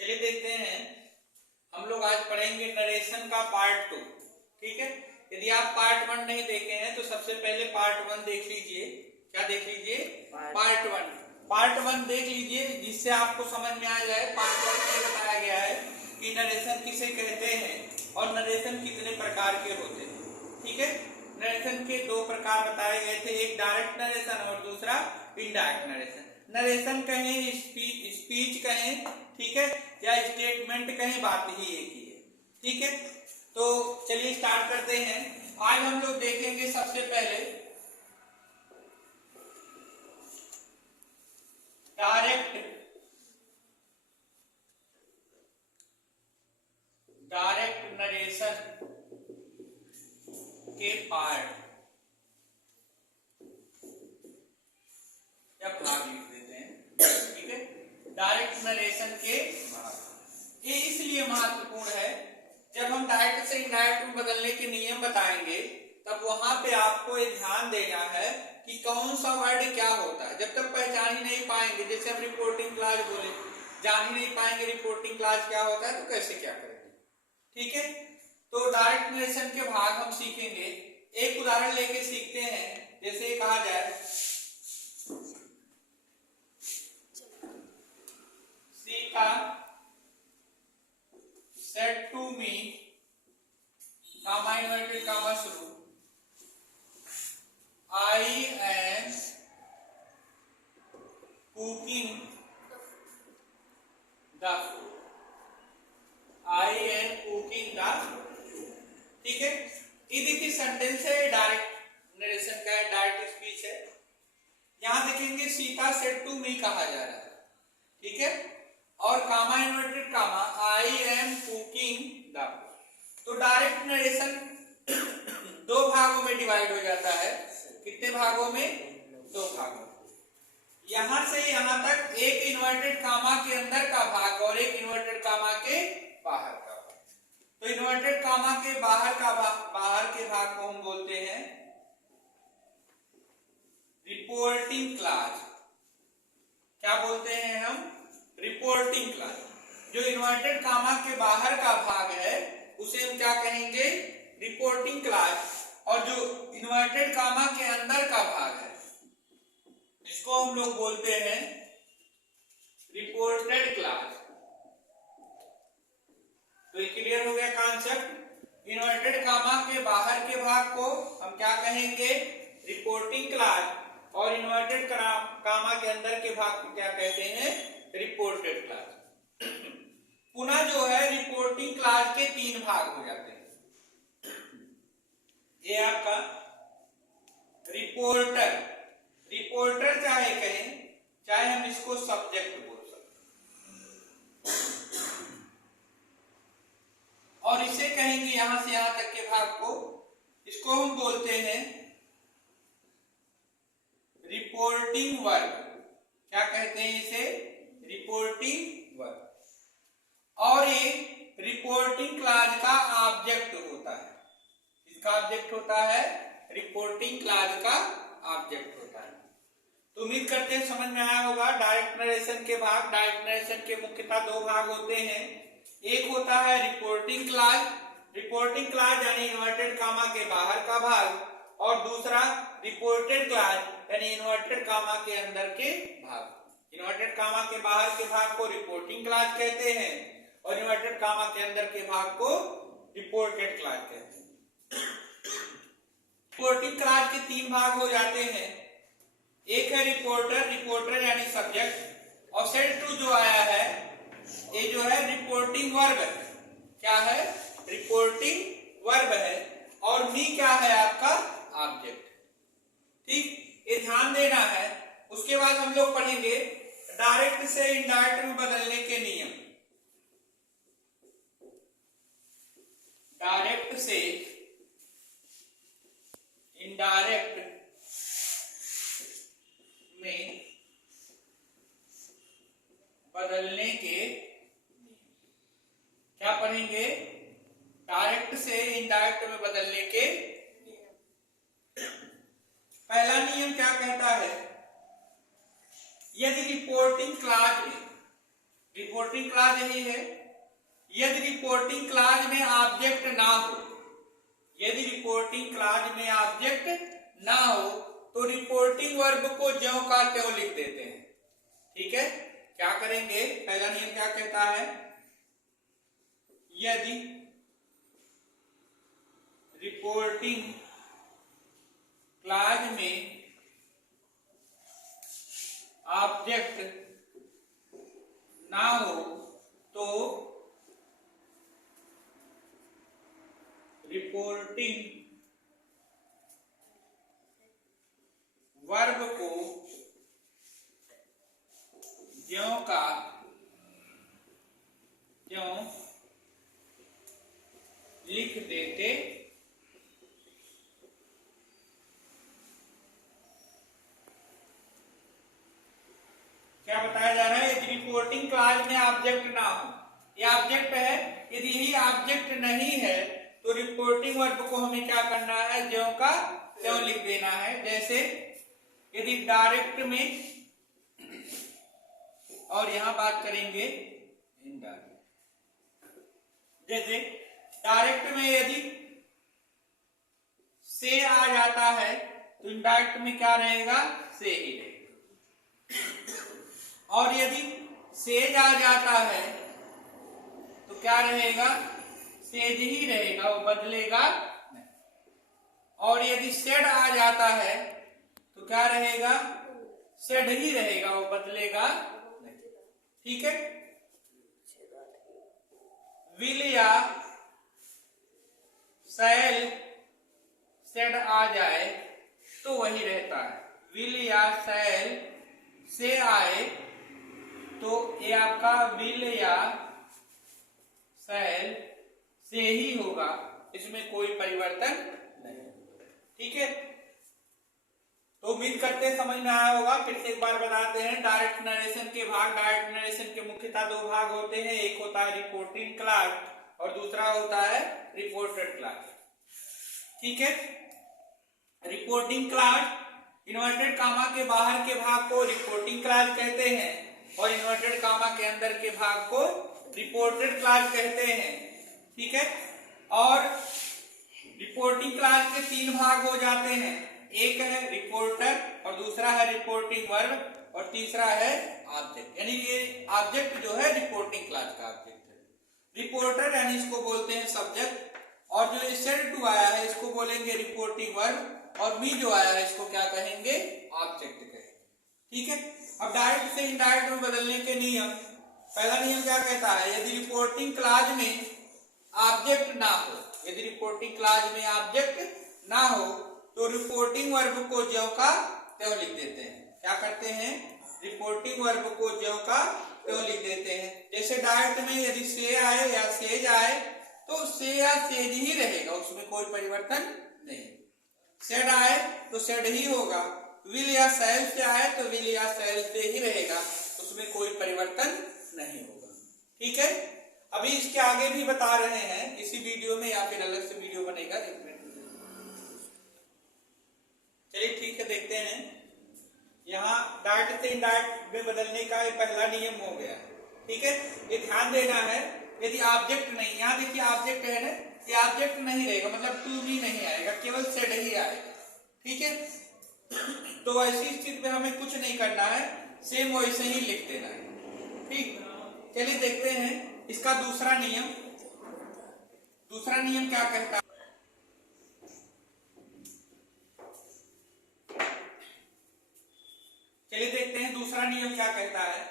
चलिए देखते हैं, हम लोग आज पढ़ेंगे नरेशन का पार्ट 2। ठीक है, यदि आप पार्ट 1 नहीं देखे हैं तो सबसे पहले पार्ट 1 देख लीजिए। क्या देख लीजिए? पार्ट 1। पार्ट 1 देख लीजिए जिससे आपको समझ में आ जाए। पार्ट 1 में बताया गया है कि नरेशन किसे कहते हैं और नरेशन कितने प्रकार के होते हैं। ठीक है, नरेशन के दो प्रकार बताए गए थे, एक डायरेक्ट नरेशन और दूसरा इनडायरेक्ट नरेशन। नरेशन कहें, स्पीच कहें, ठीक है, या स्टेटमेंट कहें, बात ही एक ही है। ठीक है, तो चलिए स्टार्ट करते हैं। आज हम लोग देखेंगे सबसे पहले डायरेक्ट नरेशन के पार्ट या भाग लिख देते हैं। ठीक है, डायरेक्ट नरेशन के भाग। ये इसलिए महत्वपूर्ण है, जब हम डायरेक्ट से इनडायरेक्ट में बदलने के नियम बताएंगे तब वहां पे आपको ये ध्यान देना है कि कौन सा वर्ड क्या होता है। जब तक पहचान ही नहीं पाएंगे, जैसे हम रिपोर्टिंग क्लास बोले, जान ही नहीं पाएंगे रिपोर्टिंग क्लास क्या होता है तो कैसे क्या करेंगे। ठीक है, तो डायरेक्ट नरेशन के भाग हम सीखेंगे। एक उदाहरण लेके सीखते हैं। जैसे कहा जाए, Sita said to me, comma inverted comma शुरू, I am cooking the food. I am cooking the food. ठीक है, ये सेंटेंस है, डायरेक्ट नरेशन का है, डायरेक्ट स्पीच है। यहां देखेंगे सीता सेड टू मी कहा जा रहा है। ठीक है, और comma inverted comma, I am cooking the food. तो डायरेक्ट नरेशन दो भागों में डिवाइड हो जाता है। कितने भागों में? दो भागों। यहां से यहां तक एक इन्वर्टेड कामा के अंदर का भाग और एक इन्वर्टेड कामा के बाहर का भाग। तो इन्वर्टेड कामा के बाहर के भाग को हम बोलते हैं रिपोर्टिंग क्लास। क्या बोलते हैं हम? Reporting class. जो इन्वर्टेड कामा के बाहर का भाग है उसे हम क्या कहेंगे? Reporting class. और जो इन्वर्टेड कामा के अंदर का भाग है इसको हम लोग बोलते हैं रिपोर्टेड क्लास। तो ये क्लियर हो गया कॉन्सेप्ट। इन्वर्टेड कामा के बाहर के भाग को हम क्या कहेंगे? Reporting class. और इन्वर्टेड कामा के अंदर के भाग को क्या कहते हैं? Reported class. पुनः जो है रिपोर्टिंग क्लास के तीन भाग हो जाते हैं। ये आपका रिपोर्टर, रिपोर्टर चाहे कहें, चाहे हम इसको सब्जेक्ट बोल सकते हैं, और इसे कहेंगे यहां से यहां तक के भाग को, इसको हम बोलते हैं रिपोर्टिंग वर्ब। क्या कहते हैं इसे? Reporting verb. और ये रिपोर्टिंग क्लास का ऑब्जेक्ट होता है। इसका ऑब्जेक्ट होता है, रिपोर्टिंग क्लास का ऑब्जेक्ट होता है। तो उम्मीद करते हैं समझ में आया होगा। डायरेक्ट नरेशन के भाग, डायरेक्ट नरेशन के मुख्यतः दो भाग होते हैं। एक होता है रिपोर्टिंग क्लास, रिपोर्टिंग क्लास यानी इन्वर्टेड कामा के बाहर का भाग, और दूसरा रिपोर्टेड क्लास यानी इन्वर्टेड कामा के अंदर के भाग। इन्वर्टेड कामा के बाहर के भाग को रिपोर्टिंग क्लास कहते हैं और इन्वर्टेड कामा के अंदर के भाग को रिपोर्टेड क्लास कहते हैं। रिपोर्टिंग क्लास के तीन भाग हो जाते हैं। एक है रिपोर्टर, रिपोर्टर यानी सब्जेक्ट, और सेड टू जो आया है ये जो है रिपोर्टिंग वर्ब है। क्या है? रिपोर्टिंग वर्ब है। और मी क्या है? आपका ऑब्जेक्ट। ठीक, ये ध्यान देना है। उसके बाद हम लोग पढ़ेंगे डायरेक्ट से इनडायरेक्ट में बदलने के नियम। डायरेक्ट से इनडायरेक्ट में बदलने के क्या पढ़ेंगे? डायरेक्ट से इनडायरेक्ट में बदलने के नियम। पहला नियम क्या कहता है? यदि रिपोर्टिंग क्लास में रिपोर्टिंग क्लॉज यही है। यदि रिपोर्टिंग क्लॉज में ऑब्जेक्ट ना हो, यदि रिपोर्टिंग क्लॉज में ऑब्जेक्ट ना हो तो रिपोर्टिंग वर्ब को ज्यों का त्यों लिख देते हैं। ठीक है, क्या करेंगे, पहला नियम क्या कहता है, यदि रिपोर्टिंग क्लॉज में ऑब्जेक्ट ना हो तो रिपोर्टिंग वर्ब को ज्यों का त्यों लिख देते क्या बताया जा रहा है, यदि रिपोर्टिंग क्लॉज में ऑब्जेक्ट ना हो, ये ऑब्जेक्ट है, यदि यही ऑब्जेक्ट नहीं है तो रिपोर्टिंग वर्ब को हमें क्या करना है, ज्यों का त्यों लिख देना है। जैसे यदि डायरेक्ट में, और यहां बात करेंगे इनडायरेक्ट, जैसे डायरेक्ट में यदि से आ जाता है तो इनडायरेक्ट में क्या रहेगा, से ही रहेगा। और यदि सेज आ जाता है तो क्या रहेगा, सेज ही रहेगा, वो बदलेगा नहीं। और यदि सेड आ जाता है तो क्या रहेगा, सेड ही रहेगा, वो बदलेगा नहीं। ठीक है, विल या शैल सेड आ जाए तो वही रहता है। विल या शैल से आए तो ये आपका विल या शैल से ही होगा, इसमें कोई परिवर्तन नहीं। ठीक है, तो उम्मीद करते हैं समझ में आया होगा। फिर से एक बार बताते हैं, डायरेक्ट नरेशन के भाग, डायरेक्ट नरेशन के मुख्यतः दो भाग होते हैं, एक होता है रिपोर्टिंग क्लॉज और दूसरा होता है रिपोर्टेड क्लॉज। ठीक है, रिपोर्टिंग क्लॉज इन्वर्टेड कामा के बाहर के भाग को रिपोर्टिंग क्लॉज कहते हैं और इन्वर्टेड कामा के अंदर के भाग को रिपोर्टेड क्लॉज कहते हैं। ठीक है, और रिपोर्टिंग क्लॉज के तीन भाग हो जाते हैं, एक है रिपोर्टर और दूसरा है रिपोर्टिंग वर्ब और तीसरा है ऑब्जेक्ट। यानी ये ऑब्जेक्ट जो है रिपोर्टिंग क्लॉज का ऑब्जेक्ट है। रिपोर्टर यानी इसको बोलते हैं सब्जेक्ट, और जो ये सेड टू आया है इसको बोलेंगे रिपोर्टिंग वर्ब, और मी जो आया है इसको क्या कहेंगे, ऑब्जेक्ट कहेंगे। ठीक है, अब डायरेक्ट से इनडायरेक्ट में बदलने के नियम, पहला नियम क्या कहता है, यदि रिपोर्टिंग क्लॉज में ऑब्जेक्ट ना हो, यदि रिपोर्टिंग क्लॉज में ऑब्जेक्ट ना हो तो रिपोर्टिंग वर्ब को ज्यों का त्यों लिख देते हैं। क्या करते हैं, रिपोर्टिंग वर्ब को ज्यों का त्यों लिख देते हैं। जैसे डायरेक्ट में यदि से आए या सेज आए तो से या सेज ही रहेगा, उसमें कोई परिवर्तन नहीं। सेड आए तो सेड ही होगा, विल या शैल से आए तो विल या शैल से ही रहेगा, उसमें कोई परिवर्तन नहीं होगा। ठीक है, अभी इसके आगे भी बता रहे हैं इसी वीडियो में, या फिर अलग से वीडियो बनेगा, एक मिनट। चलिए ठीक है, देखते हैं। यहाँ डायरेक्ट से इनडायरेक्ट में बदलने का ये पहला नियम हो गया। ठीक है, ये ध्यान देना है, यदि ऑब्जेक्ट नहीं, यहाँ देखिए ऑब्जेक्ट है ना, ये ऑब्जेक्ट नहीं रहेगा, मतलब टू भी नहीं आएगा, केवल सेड ही आएगा। ठीक है, तो ऐसी स्थिति में हमें कुछ नहीं करना है, सेम वैसे ही लिख देना है। ठीक, चलिए देखते हैं इसका दूसरा नियम। दूसरा नियम क्या कहता है, चलिए देखते हैं दूसरा नियम क्या कहता है।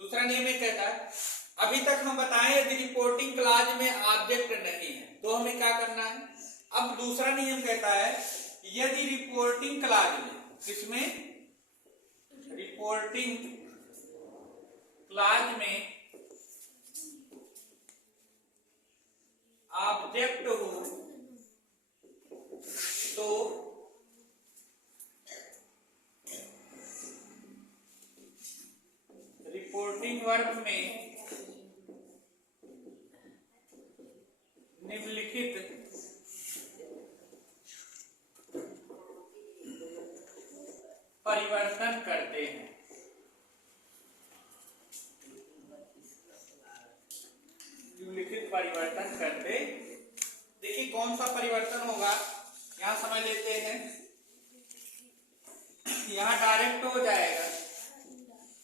दूसरा नियम ये कहता है, अभी तक हम बताएं यदि रिपोर्टिंग क्लॉज में ऑब्जेक्ट नहीं है तो हमें क्या करना है। अब दूसरा नियम कहता है, यदि रिपोर्टिंग क्लॉज में, किसमें, रिपोर्टिंग क्लॉज में ऑब्जेक्ट हो तो रिपोर्टिंग वर्ब में निम्नलिखित परिवर्तन करते हैं। परिवर्तन करते। देखिए कौन सा परिवर्तन होगा, यहां समझ लेते हैं। यहां डायरेक्ट हो जाएगा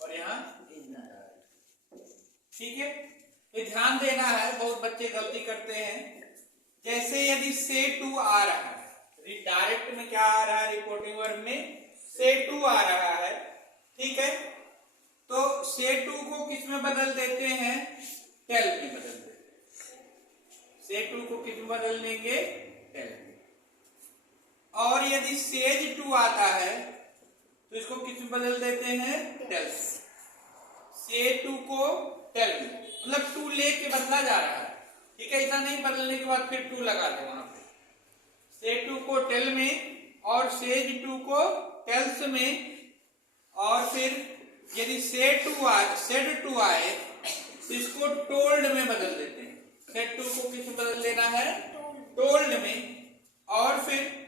और यहां इनडायरेक्ट। ठीक है, ये ध्यान देना है, बहुत बच्चे गलती करते हैं। जैसे यदि से टू आ रहा है, डायरेक्ट में क्या आ रहा है, रिपोर्टिंग वर्ब में से टू आ रहा है। ठीक है, तो से टू को किस में बदल देते हैं, टेल में बदल देते हैं। से टू को किस में बदल देंगे, टेल में। और यदि सेज टू आता है तो इसको किस में बदल देते हैं, टेल से। से टू को टेल में, मतलब टू लेके बदला जा रहा है। ठीक है, इतना नहीं, बदलने के बाद फिर टू लगा दो वहां पे। से टू को टेल में और सेज टू को टेल्स में, और फिर यदि सेड टू आए तो इसको टोल्ड में बदल देते हैं। सेड टू को किस में बदल देना है, टोल्ड में। और फिर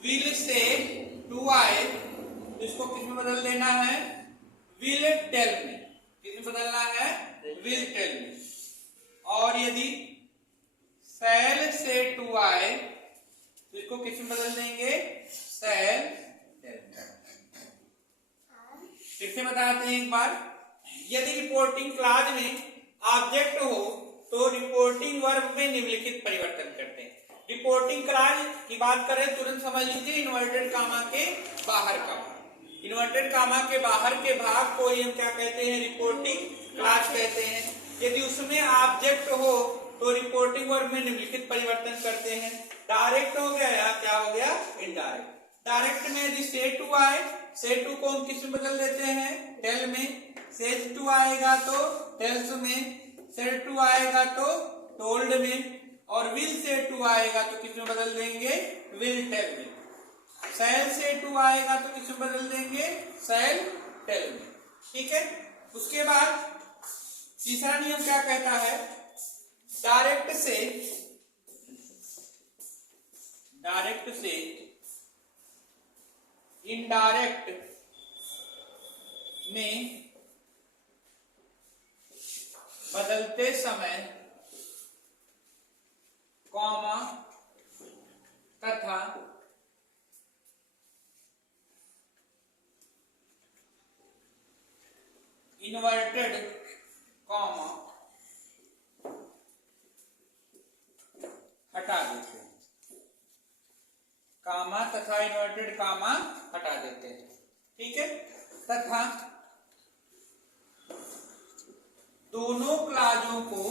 विल से टू आए तो इसको किस में बदल देना है, विल टेल में। किस में बदलना है, विल टेल में। और यदि शैल से टू आए तो इसको किस में बदल देंगे, शैल टेल में। फिर से बताते हैं एक बार। यदि रिपोर्टिंग क्लॉज में ऑब्जेक्ट हो तो रिपोर्टिंग वर्ब में निम्नलिखित परिवर्तन करते हैं। रिपोर्टिंग क्लॉज की बात करें, तुरंत समझ लीजिए इन्वर्टेड कामा के बाहर का भाग। इन्वर्टेड कामा के बाहर के भाग को हम क्या कहते हैं, रिपोर्टिंग क्लॉज कहते हैं। यदि उसमें ऑब्जेक्ट हो तो रिपोर्टिंग वर्ब में निम्नलिखित परिवर्तन करते हैं। डायरेक्ट हो गया या क्या हो गया, इनडायरेक्ट। डायरेक्ट में यदि से टू आए, से टू को हम किस में बदल देते हैं, टेल में। सेज टू आएगा तो टेल्स में, से टू आएगा तो टोल्ड में, और विल से टू आएगा तो किस में बदल देंगे, विल टेल में। शैल से टू आएगा तो किस में बदल देंगे, शैल टेल में। ठीक है, उसके बाद तीसरा नियम क्या कहता है, डायरेक्ट से इनडायरेक्ट में बदलते समय कॉमा तथा इन्वर्टेड कॉमा हटा देते हैं। कामा तथा इन्वर्टेड कामा हटा देते हैं। ठीक है, तथा दोनों क्लाजों को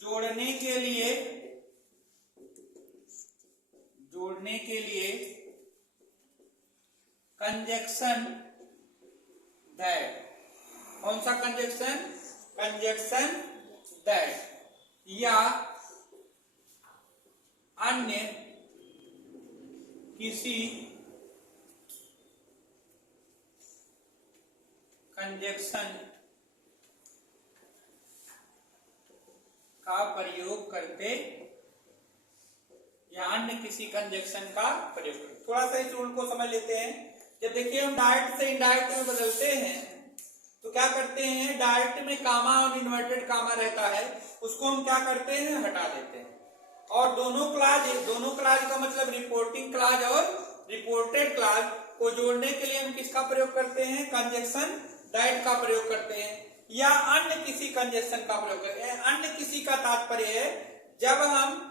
जोड़ने के लिए कंजक्शन दैट। कौन सा कंजक्शन, कंजक्शन दैट, या अन्य किसी कंजक्शन का प्रयोग करते, या अन्य किसी कंजक्शन का प्रयोग करते। थोड़ा सा इस रूल को समझ लेते हैं। जब देखिए हम डायरेक्ट से इनडायरेक्ट में बदलते हैं तो क्या करते हैं, डायरेक्ट में कामा और इन्वर्टेड कामा रहता है, उसको हम क्या करते हैं, हटा देते हैं। और दोनों क्लाज का मतलब रिपोर्टिंग क्लाज और रिपोर्टेड क्लाज को जोड़ने के लिए हम किसका प्रयोग करते हैं, कंजक्शन दैट का प्रयोग करते हैं, या अन्य किसी कंजक्शन का प्रयोग करते हैं। अन्य किसी का तात्पर्य है जब हम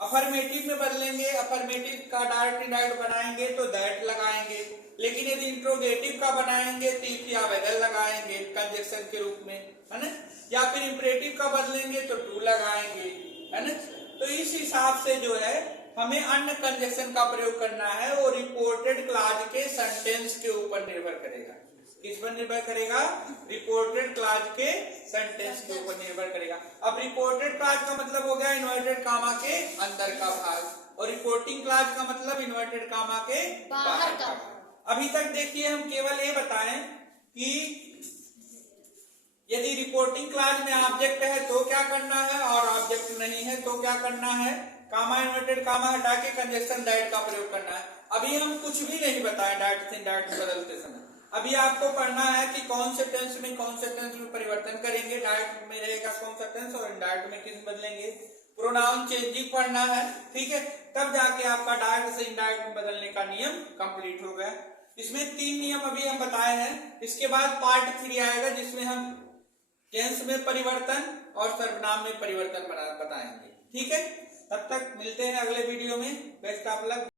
अफर्मेटिव में बदलेंगे, अफर्मेटिव का डायरेक्ट इनडायरेक्ट बनाएंगे तो दैट लगाएंगे, लेकिन यदि इंट्रोगेटिव का बनाएंगे तो इफ या वेदर लगाएंगे कंजक्शन के रूप में, है ना। या फिर इंपरेटिव का बदलेंगे तो टू लगाएंगे, है ना। तो इस हिसाब से जो है हमें अन्य कंजक्शन का प्रयोग करना है, वो रिपोर्टेड क्लाज के सेंटेंस के ऊपर निर्भर करेगा। किस पर निर्भर करेगा, रिपोर्टेड क्लाज के सेंटेंस के ऊपर निर्भर करेगा। अब रिपोर्टेड क्लाज का मतलब हो गया इन्वर्टेड कामा के अंदर का भाग, और रिपोर्टिंग क्लाज का मतलब इन्वर्टेड कामा के बाहर का भाग। अभी तक देखिए हम केवल ये बताएं कि यदि रिपोर्टिंग क्लाज में ऑब्जेक्ट है तो क्या करना है, और ऑब्जेक्ट नहीं है तो क्या करना है। कामा इन्वर्टेड कामा हटा के कंजक्शन दैट का प्रयोग करना है। अभी हम कुछ भी नहीं बताएं डायरेक्ट से इनडायरेक्ट बदलते समय। अभी आपको पढ़ना है कि कौन से टेंस में परिवर्तन करेंगे, डायरेक्ट में रहेगा कौन सा टेंस और इनडायरेक्ट में किस बदलेंगे, प्रोनाउन चेंजिंग पढ़ना है, ठीक है। तब जाके आपका डायरेक्ट से इनडायरेक्ट में बदलने का नियम कंप्लीट हो गया। इसमें 3 नियम अभी हम बताए हैं। इसके बाद पार्ट 3 आएगा जिसमें हम टेंस में परिवर्तन और सर्वनाम में परिवर्तन बताएंगे, ठीक है। तब तक मिलते हैं अगले वीडियो में। Best of luck.